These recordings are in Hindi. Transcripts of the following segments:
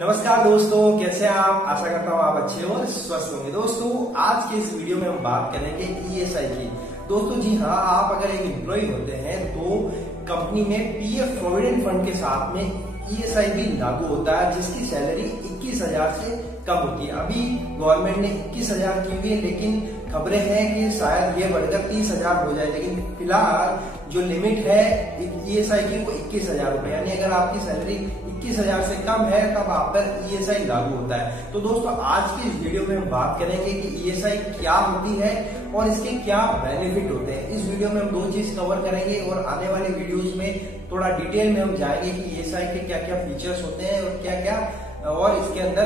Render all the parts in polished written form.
नमस्कार दोस्तों, कैसे हैं आप। आशा करता हूँ आप अच्छे और स्वस्थ होंगे। दोस्तों आज के इस वीडियो में हम बात करेंगे ईएसआई की। दोस्तों जी हाँ, आप अगर एक एम्प्लॉय होते हैं तो कंपनी में पीएफ प्रोविडेंट फंड के साथ में ईएसआई भी लागू होता है, जिसकी सैलरी 21,000 से कम होती है। अभी गवर्नमेंट ने 21,000 की हुई है, लेकिन खबरें हैं कि शायद ये बढ़कर 30,000 हो जाए। लेकिन फिलहाल जो लिमिट है ईएसआई की वो 21,000 रुपए, यानी अगर आपकी सैलरी 21,000 से कम है तब आप पर ईएसआई लागू होता है। तो दोस्तों आज की इस वीडियो में हम बात करेंगे कि ईएसआई क्या होती है और इसके क्या बेनिफिट होते हैं। इस वीडियो में हम दो चीज कवर करेंगे और आने वाले वीडियोज में थोड़ा डिटेल में हम जाएंगे कि ईएसआई के क्या क्या फीचर्स होते हैं और क्या क्या और इसके अंदर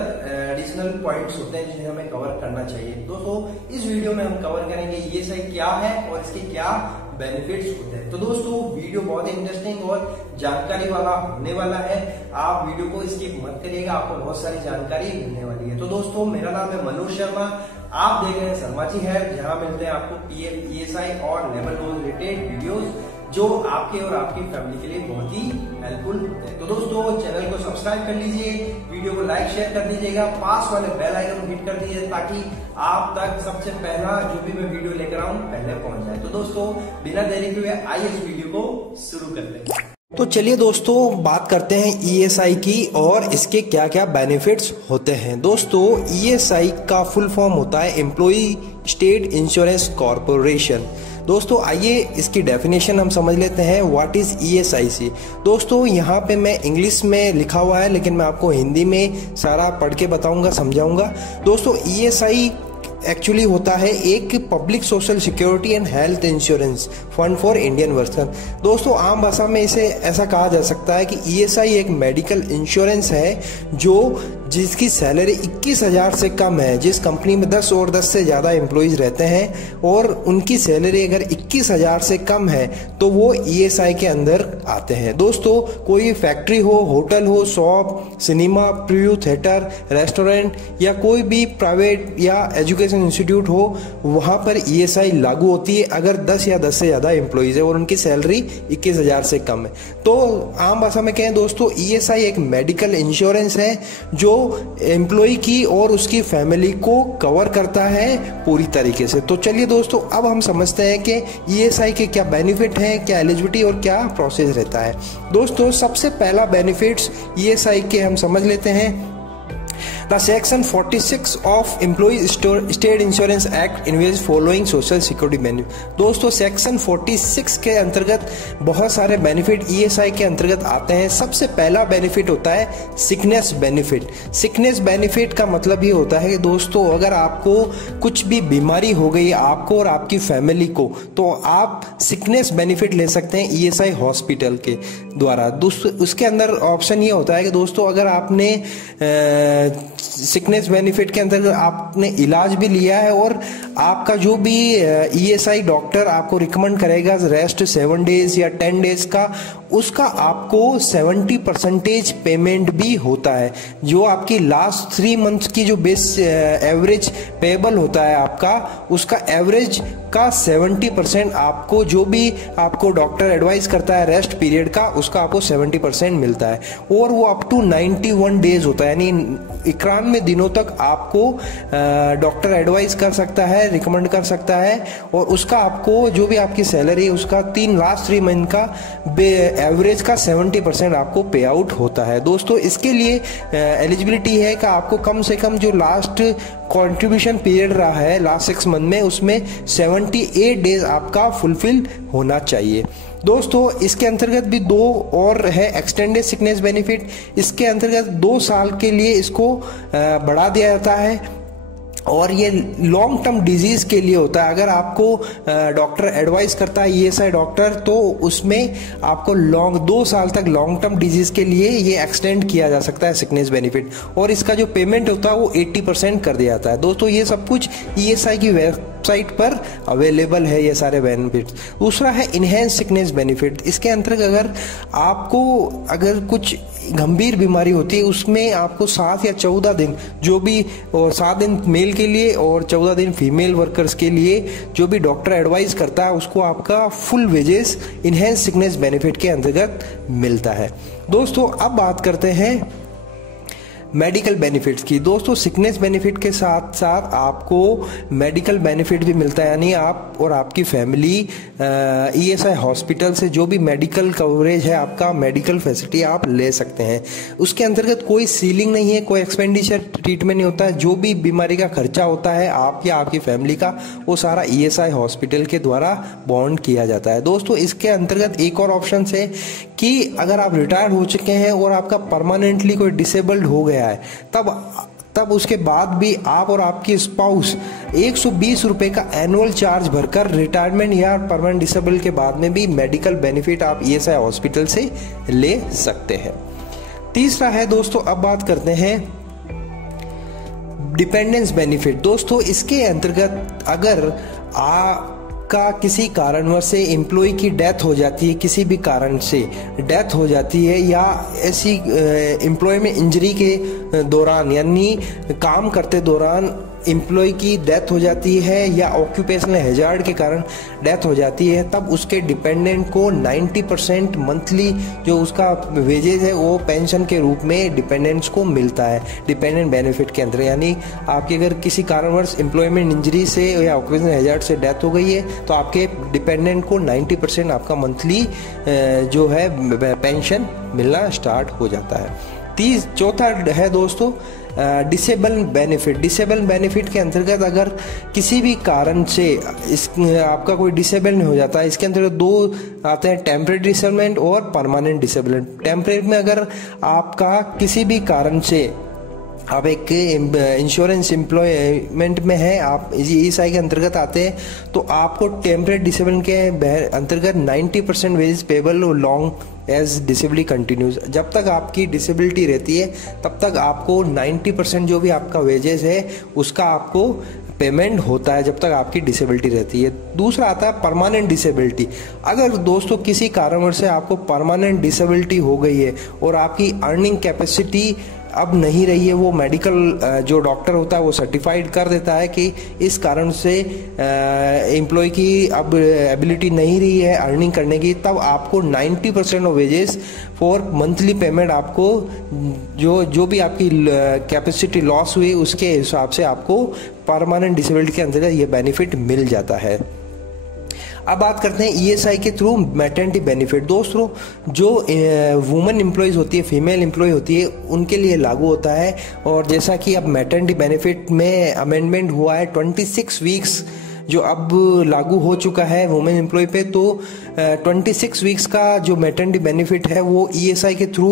एडिशनल पॉइंट्स होते हैं जिन्हें हमें कवर करना चाहिए। दोस्तों इस वीडियो में हम कवर करेंगे ईएसआई क्या है और इसके क्या बेनिफिट्स होते हैं। तो दोस्तों वीडियो बहुत इंटरेस्टिंग और जानकारी वाला होने वाला है। आप वीडियो को स्किप मत करिएगा, आपको बहुत सारी जानकारी मिलने वाली है। तो दोस्तों मेरा नाम है मनोज शर्मा, आप देख रहे हैं शर्मा जी है, जहां मिलते हैं आपको पीएफ, ईएसआई और लेवल रिलेटेड वीडियोस जो आपके और आपकी फैमिली के लिए बहुत ही हेल्पफुल होते हैं। तो दोस्तों चैनल को सब्सक्राइब कर लीजिए, वीडियो को लाइक शेयर कर दीजिएगा, पास वाले बेल आइकन को हिट कर दीजिए ताकि आप तक सबसे पहला जो भी मैं वीडियो लेकर आऊं पहले पहुंच जाए। तो दोस्तों बिना देरी के हुए आइए इस वीडियो को शुरू करते हैं। तो चलिए दोस्तों बात करते हैं ईएसआई की और इसके क्या क्या बेनिफिट्स होते हैं। दोस्तों ईएसआई का फुल फॉर्म होता है एम्प्लॉई स्टेट इंश्योरेंस कॉर्पोरेशन। दोस्तों आइए इसकी डेफिनेशन हम समझ लेते हैं, व्हाट इज ईएसआईसी। दोस्तों यहाँ पे मैं इंग्लिश में लिखा हुआ है, लेकिन मैं आपको हिंदी में सारा पढ़ के बताऊंगा, समझाऊंगा। दोस्तों ईएसआई एक्चुअली होता है एक public social security and health insurance fund for Indian workers. दोस्तों आम भाषा में इसे ऐसा कहा जा सकता है कि ईएसआई एक मेडिकल इंश्योरेंस है जो जिसकी सैलरी 21,000 से कम है। जिस कंपनी में 10 और 10 से ज़्यादा एम्प्लॉइज रहते हैं और उनकी सैलरी अगर 21,000 से कम है तो वो ईएसआई के अंदर आते हैं। दोस्तों कोई फैक्ट्री हो, होटल हो, shop, cinema, preview theatre, restaurant या कोई भी प्राइवेट या एजुकेशन इंस्टीट्यूट हो, वहां पर ईएसआई लागू होती है अगर 10 या 10 से ज्यादा एम्प्लॉइज है और उनकी सैलरी 21,000 से कम है। तो आम भाषा में कहें दोस्तों ईएसआई एक मेडिकल इंश्योरेंस है जो एम्प्लॉय की और उसकी फैमिली को कवर करता है पूरी तरीके से। तो चलिए दोस्तों अब हम समझते हैं कि ईएसआई के क्या बेनिफिट हैं, क्या एलिजिबिलिटी और क्या प्रोसेस रहता है। दोस्तों सबसे पहला बेनिफिट्स ईएसआई के हम समझ लेते हैं। The Section 46 of Employees State Insurance Act envisages following social security benefit. दोस्तों सेक्शन 46 के अंतर्गत बहुत सारे बेनिफिट ईएसआई के अंतर्गत आते हैं। सबसे पहला बेनिफिट होता है सिकनेस बेनिफिट। सिकनेस बेनिफिट का मतलब ये होता है कि दोस्तों अगर आपको कुछ भी बीमारी हो गई आपको और आपकी फैमिली को, तो आप सिकनेस बेनिफिट ले सकते हैं ईएसआई हॉस्पिटल के द्वारा। उसके अंदर ऑप्शन ये होता है कि दोस्तों अगर आपने सिकनेस बेनिफिट के अंतर्गत आपने इलाज भी लिया है और आपका जो भी ईएसआई डॉक्टर आपको रिकमेंड करेगा रेस्ट 7 डेज या 10 डेज का, उसका आपको 70% पेमेंट भी होता है। जो आपकी लास्ट 3 मंथ की जो बेस एवरेज पेबल होता है आपका, उसका एवरेज का 70% आपको जो भी आपको डॉक्टर एडवाइस करता है रेस्ट पीरियड का, उसका आपको 70% मिलता है और वो अप टू 91 डेज होता है, यानी 91 दिनों तक आपको डॉक्टर एडवाइस कर सकता है, रिकमेंड कर सकता है और उसका आपको जो भी आपकी सैलरी उसका लास्ट 3 मंथ का एवरेज का 70% आपको पे आउट होता है। दोस्तों इसके लिए एलिजिबिलिटी है कि आपको कम से कम जो लास्ट कंट्रीब्यूशन पीरियड रहा है लास्ट 6 मंथ में, उसमें 78 डेज आपका फुलफिल होना चाहिए। दोस्तों इसके अंतर्गत भी 2 और है एक्सटेंडेड सिकनेस बेनिफिट। इसके अंतर्गत 2 साल के लिए इसको बढ़ा दिया जाता है और ये लॉन्ग टर्म डिजीज के लिए होता है। अगर आपको डॉक्टर एडवाइस करता है ईएसआई डॉक्टर, तो उसमें आपको 2 साल तक लॉन्ग टर्म डिजीज के लिए ये एक्सटेंड किया जा सकता है सिकनेस बेनिफिट और इसका जो पेमेंट होता है वो 80% कर दिया जाता है। दोस्तों ये सब कुछ ईएसआई की वेबसाइट पर अवेलेबल है ये सारे बेनिफिट। दूसरा है इनहेंस सिकनेस बेनिफिट। इसके अंतर्गत अगर कुछ गंभीर बीमारी होती है उसमें आपको 7 या 14 दिन जो भी 7 दिन मेल के लिए और 14 दिन फीमेल वर्कर्स के लिए जो भी डॉक्टर एडवाइस करता है उसको आपका full wages enhance sickness benefit के अंतर्गत मिलता है। दोस्तों अब बात करते हैं मेडिकल बेनिफिट्स की। दोस्तों सिकनेस बेनिफिट के साथ साथ आपको मेडिकल बेनिफिट भी मिलता है, यानी आप और आपकी फैमिली ईएसआई हॉस्पिटल से जो भी मेडिकल कवरेज है, आपका मेडिकल फैसिलिटी आप ले सकते हैं। उसके अंतर्गत कोई सीलिंग नहीं है, कोई एक्सपेंडिचर ट्रीटमेंट नहीं होता है। जो भी बीमारी का खर्चा होता है आप या आपकी फैमिली का, वो सारा ईएसआई हॉस्पिटल के द्वारा बॉन्ड किया जाता है। दोस्तों इसके अंतर्गत एक और ऑप्शन है कि अगर आप रिटायर्ड हो चुके हैं और आपका परमानेंटली कोई डिसेबल्ड हो गया है, तब उसके बाद भी आप और आपकी स्पाउस 120 रुपए का एनुअल चार्ज भरकर रिटायरमेंट या परमानेंट डिसेबल के बाद में भी मेडिकल बेनिफिट आप ईएसआई हॉस्पिटल से ले सकते हैं। तीसरा है दोस्तों, अब बात करते हैं डिपेंडेंस बेनिफिट। दोस्तों इसके अंतर्गत अगर का किसी कारणवश से एम्प्लॉय की डेथ हो जाती है, किसी भी कारण से डेथ हो जाती है, या ऐसी एम्प्लॉय में इंजरी के दौरान यानी काम करते दौरान एम्प्लॉय की डेथ हो जाती है या ऑक्यूपेशनल हैजार्ड के कारण डेथ हो जाती है, तब उसके डिपेंडेंट को 90% मंथली जो उसका वेजेज है वो पेंशन के रूप में डिपेंडेंट्स को मिलता है डिपेंडेंट बेनिफिट के अंदर। यानी आपकी अगर किसी कारणवश एम्प्लॉयमेंट इंजरी से या ऑक्यूपेशनल हैजार्ड से डेथ हो गई है तो आपके डिपेंडेंट को 90% आपका मंथली जो है पेंशन मिलना स्टार्ट हो जाता है। चौथा है दोस्तों डिसेबल बेनिफिट। डिसेबल बेनिफिट के अंतर्गत अगर किसी भी कारण से आपका कोई डिसेबल नहीं हो जाता है, इसके अंतर्गत दो आते हैं, टेम्परेरी डिसेबलमेंट और परमानेंट डिसेबलमेंट। टेम्परेरी में अगर आपका किसी भी कारण से आप एक इंश्योरेंस एम्प्लॉयमेंट में है, आप ईएसआई के अंतर्गत आते हैं, तो आपको टेम्परेरी डिसेबल के अंतर्गत 90% वेजेस पेबल और लॉन्ग एज डिसेबिलिटी कंटिन्यूज। जब तक आपकी डिसेबिलिटी रहती है तब तक आपको 90% जो भी आपका वेजेस है उसका आपको पेमेंट होता है जब तक आपकी डिसेबिलिटी रहती है। दूसरा आता है परमानेंट डिसेबिलिटी। अगर दोस्तों किसी कारणवश से आपको परमानेंट डिसेबिलिटी हो गई है और आपकी अर्निंग कैपेसिटी अब नहीं रही है, वो मेडिकल जो डॉक्टर होता है वो सर्टिफाइड कर देता है कि इस कारण से एम्प्लॉय की अब एबिलिटी नहीं रही है अर्निंग करने की, तब आपको 90% of wages for monthly payment आपको जो भी आपकी कैपेसिटी लॉस हुई उसके हिसाब से आपको परमानेंट डिसेबिलिटी के अंतर्गत ये बेनिफिट मिल जाता है। अब बात करते हैं ईएसआई के थ्रू मैटरनिटी बेनिफिट। दोस्तों जो वुमेन एम्प्लॉयज़ होती है, फीमेल एम्प्लॉय होती है, उनके लिए लागू होता है। और जैसा कि अब मैटरनिटी बेनिफिट में अमेंडमेंट हुआ है, 26 वीक्स जो अब लागू हो चुका है वुमेन एम्प्लॉय पे, तो 26 वीक्स का जो मैटरनिटी बेनिफिट है वो ईएसआई के थ्रू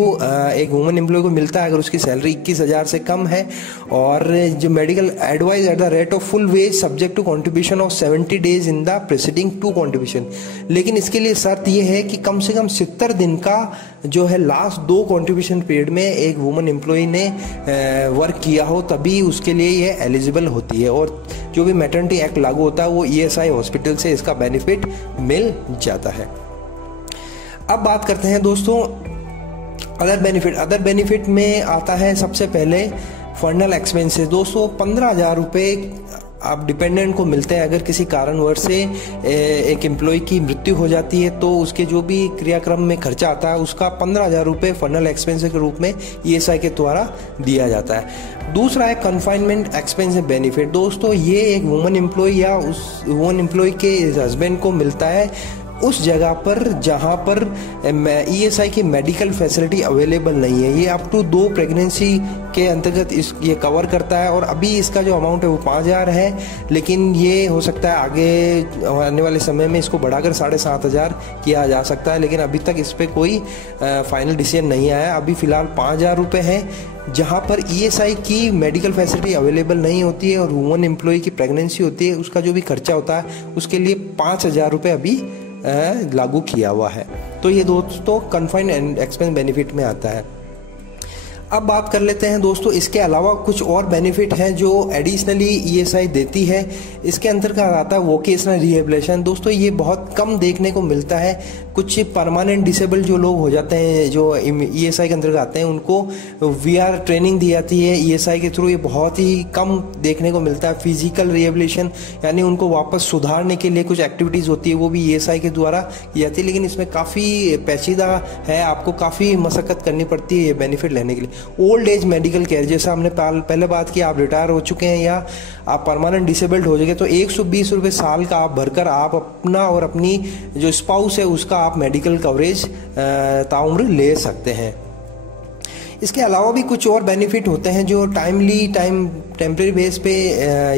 एक वुमेन एम्प्लॉय को मिलता है अगर उसकी सैलरी 21,000 से कम है। और जो medical advice at the rate of full wage subject to contribution of 70 days in the preceding 2 contribution. लेकिन इसके लिए शर्त यह है कि कम से कम 70 दिन का जो है लास्ट 2 कंट्रीब्यूशन पीरियड में एक वुमेन एम्प्लॉय ने वर्क किया हो, तभी उसके लिए ये एलिजिबल होती है। और जो भी मैटरनिटी एक्ट लागू होता है वो ईएसआई हॉस्पिटल से इसका बेनिफिट मिल जाता है। अब बात करते हैं दोस्तों अदर बेनिफिट। अदर बेनिफिट में आता है सबसे पहले फर्नल एक्सपेंसेस। दोस्तों 15,000 रुपये आप डिपेंडेंट को मिलते हैं अगर किसी कारणवश से एक एम्प्लॉय की मृत्यु हो जाती है, तो उसके जो भी क्रियाक्रम में खर्चा आता है उसका 15,000 रुपये फर्नल एक्सपेंस के रूप में ईएसआई के द्वारा दिया जाता है। दूसरा है कन्फाइनमेंट एक्सपेंस बेनिफिट। दोस्तों ये एक वुमेन एम्प्लॉय या उस वुमेन एम्प्लॉय के हस्बैंड को मिलता है उस जगह पर जहां पर ईएसआई की मेडिकल फैसिलिटी अवेलेबल नहीं है। ये अप टू 2 प्रेगनेंसी के अंतर्गत ये कवर करता है। और अभी इसका जो अमाउंट है वो 5,000 है, लेकिन ये हो सकता है आगे आने वाले समय में इसको बढ़ाकर 7,500 किया जा सकता है, लेकिन अभी तक इस पर कोई फाइनल डिसीजन नहीं आया। अभी फिलहाल 5,000 रुपये है जहां पर ईएसआई की मेडिकल फैसिलिटी अवेलेबल नहीं होती है और वुमेन एम्प्लॉय की प्रेगनेंसी होती है, उसका जो भी खर्चा होता है उसके लिए 5,000 रुपये अभी लागू किया हुआ है। तो ये दोस्तों कन्फाइंड एंड एक्सपेंस बेनिफिट में आता है। अब बात कर लेते हैं दोस्तों इसके अलावा कुछ और बेनिफिट हैं जो एडिशनली ईएसआई देती है। इसके अंतर्गत आता है वोकेशनल रिहेबिलिटेशन। दोस्तों ये बहुत कम देखने को मिलता है। कुछ परमानेंट डिसेबल जो लोग हो जाते हैं जो ईएसआई के अंतर्गत आते हैं उनको वीआर ट्रेनिंग दी जाती है ईएसआई के थ्रू। ये बहुत ही कम देखने को मिलता है। फिजिकल रिहेबिलिटेशन यानी उनको वापस सुधारने के लिए कुछ एक्टिविटीज होती है वो भी ईएसआई के द्वारा की जाती है, लेकिन इसमें काफ़ी पेचीदा है, आपको काफ़ी मशक्कत करनी पड़ती है ये बेनिफिट लेने के लिए। ओल्ड एज मेडिकल केयर, जैसा हमने पहले बात की, आप रिटायर हो चुके हैं या आप परमानेंट डिसेबल्ड हो चुके, तो 120 रुपये साल का आप भरकर आप अपना और अपनी जो स्पाउस है उसका आप मेडिकल कवरेज ताउम्र ले सकते हैं। इसके अलावा भी कुछ और बेनिफिट होते हैं जो टेम्परेरी बेस पे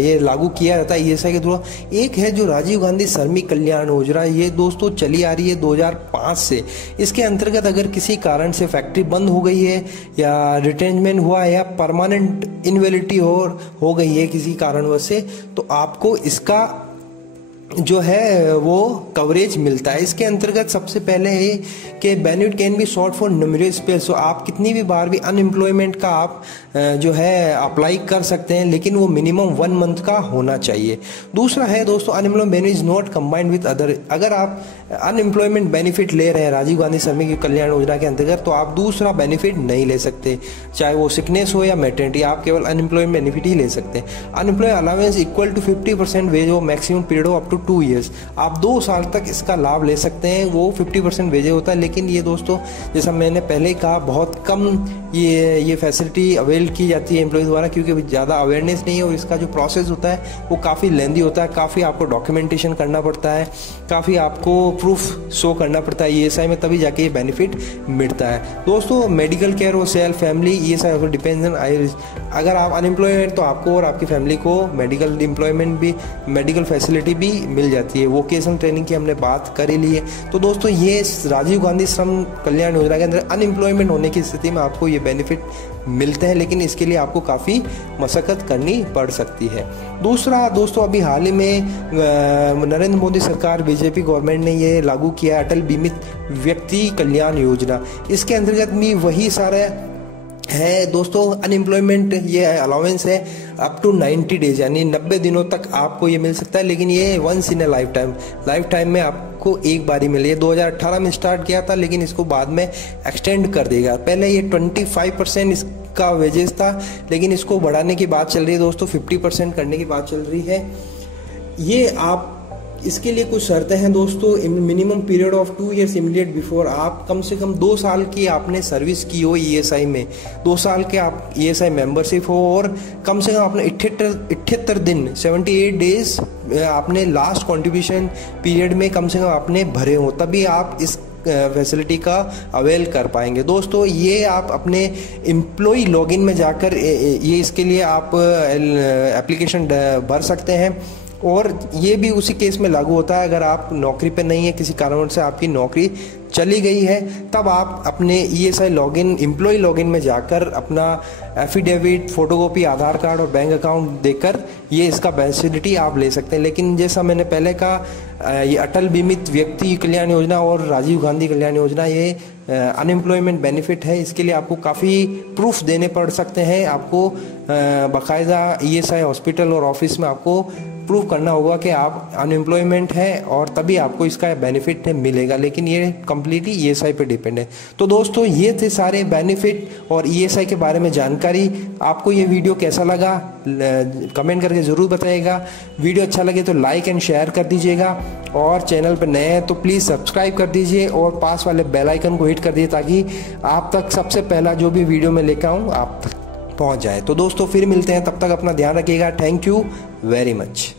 ये लागू किया जाता है ईएसआई के थ्रू। एक है जो राजीव गांधी श्रमिक कल्याण योजना, ये दोस्तों चली आ रही है 2005 से। इसके अंतर्गत अगर किसी कारण से फैक्ट्री बंद हो गई है या रिटेंचमेंट हुआ है या परमानेंट इनवैलिडिटी हो गई है किसी कारणवश से, तो आपको इसका जो है वो कवरेज मिलता है। इसके अंतर्गत सबसे पहले है कि benefit can be sought for numerous pairs, तो आप कितनी भी बार भी अनएम्प्लॉयमेंट का आप जो है अप्लाई कर सकते हैं, लेकिन वो मिनिमम 1 मंथ का होना चाहिए। दूसरा है दोस्तों unemployment benefit is not combined with other, अगर आप अनएम्प्लॉयमेंट बेनिफिट ले रहे हैं राजीव गांधी श्रमिक कल्याण योजना के अंतर्गत, तो आप दूसरा बेनिफिट नहीं ले सकते, चाहे वो सिकनेस हो या मैटरनिटी, आप केवल अनएम्प्लॉयमेंट बेनिफिट ही ले सकते हैं। Unemployment allowance equal to 50% wage of maximum period of up to 2 years, आप 2 साल तक इसका लाभ ले सकते हैं, वो 50% वेज होता है। लेकिन ये दोस्तों जैसा मैंने पहले कहा, बहुत कम ये फैसिलिटी अवेल की जाती है एम्प्लॉय द्वारा, क्योंकि ज़्यादा अवेयरनेस नहीं है और इसका जो प्रोसेस होता है वो काफ़ी लेंदी होता है, काफ़ी आपको डॉक्यूमेंटेशन करना पड़ता है, काफ़ी आपको प्रूफ शो करना पड़ता है ईएसआई में, तभी जाके ये बेनिफिट मिलता है। दोस्तों मेडिकल केयर और self family ESI also depends on I, अगर आप अनएम्प्लॉयड तो आपको और आपकी फैमिली को मेडिकल एम्प्लॉयमेंट भी, मेडिकल फैसिलिटी भी मिल जाती है। वोकेशनल ट्रेनिंग की हमने बात कर ही ली है। तो दोस्तों ये राजीव गांधी श्रम कल्याण योजना के अंदर अनएम्प्लॉयमेंट होने की स्थिति में आपको ये बेनिफिट मिलते हैं, लेकिन इसके लिए आपको काफ़ी मशक्कत करनी पड़ सकती है। दूसरा दोस्तों अभी हाल ही में नरेंद्र मोदी सरकार बीजेपी गवर्नमेंट ने ये लागू किया अटल बीमित व्यक्ति कल्याण योजना। इसके अंतर्गत भी वही सारे है दोस्तों, अनएम्प्लॉयमेंट ये अलाउंस है अप टू 90 डेज, यानी 90 दिनों तक आपको ये मिल सकता है, लेकिन ये once in a lifetime में आपको एक बार ही मिले। ये 2018 में स्टार्ट किया था, लेकिन इसको बाद में एक्सटेंड कर देगा। पहले ये 25% इसका वेजेस था, लेकिन इसको बढ़ाने की बात चल रही है दोस्तों, 50% करने की बात चल रही है। ये आप इसके लिए कुछ शर्तें हैं दोस्तों, minimum period of 2 years immediate before, आप कम से कम 2 साल की आपने सर्विस की हो ईएसआई में, 2 साल के आप ईएसआई मेंबरशिप हो, और कम से कम आपने 78 दिन 78 डेज आपने लास्ट कंट्रीब्यूशन पीरियड में कम से कम आपने भरे हो, तभी आप इस फैसिलिटी का अवेल कर पाएंगे। दोस्तों ये आप अपने एम्प्लॉय लॉगिन में जाकर ये इसके लिए आप एप्लीकेशन भर सकते हैं, और ये भी उसी केस में लागू होता है अगर आप नौकरी पे नहीं है, किसी कारणवश से आपकी नौकरी चली गई है, तब आप अपने ईएसआई लॉगिन, एम्प्लॉय लॉगिन में जाकर अपना एफिडेविट, फोटोकॉपी, आधार कार्ड और बैंक अकाउंट देकर ये इसका फैसिलिटी आप ले सकते हैं। लेकिन जैसा मैंने पहले कहा, ये अटल बीमित व्यक्ति कल्याण योजना और राजीव गांधी कल्याण योजना ये अनएम्प्लॉयमेंट बेनिफिट है, इसके लिए आपको काफ़ी प्रूफ देने पड़ सकते हैं। आपको बाकायदा ईएसआई हॉस्पिटल और ऑफिस में आपको प्रूव करना होगा कि आप अनएम्प्लॉयमेंट है, और तभी आपको इसका बेनिफिट मिलेगा, लेकिन ये कम्प्लीटली ईएसआई पे डिपेंड है। तो दोस्तों ये थे सारे बेनिफिट और ईएसआई के बारे में जानकारी। आपको ये वीडियो कैसा लगा कमेंट करके ज़रूर बताइएगा। वीडियो अच्छा लगे तो लाइक एंड शेयर कर दीजिएगा, और चैनल पर नए हैं तो प्लीज़ सब्सक्राइब कर दीजिए और पास वाले बेल आइकन को हिट कर दीजिए, ताकि आप तक सबसे पहला जो भी वीडियो मैं लेकर आऊँ आप तक पहुँच जाए। तो दोस्तों फिर मिलते हैं, तब तक अपना ध्यान रखिएगा। Thank you very much.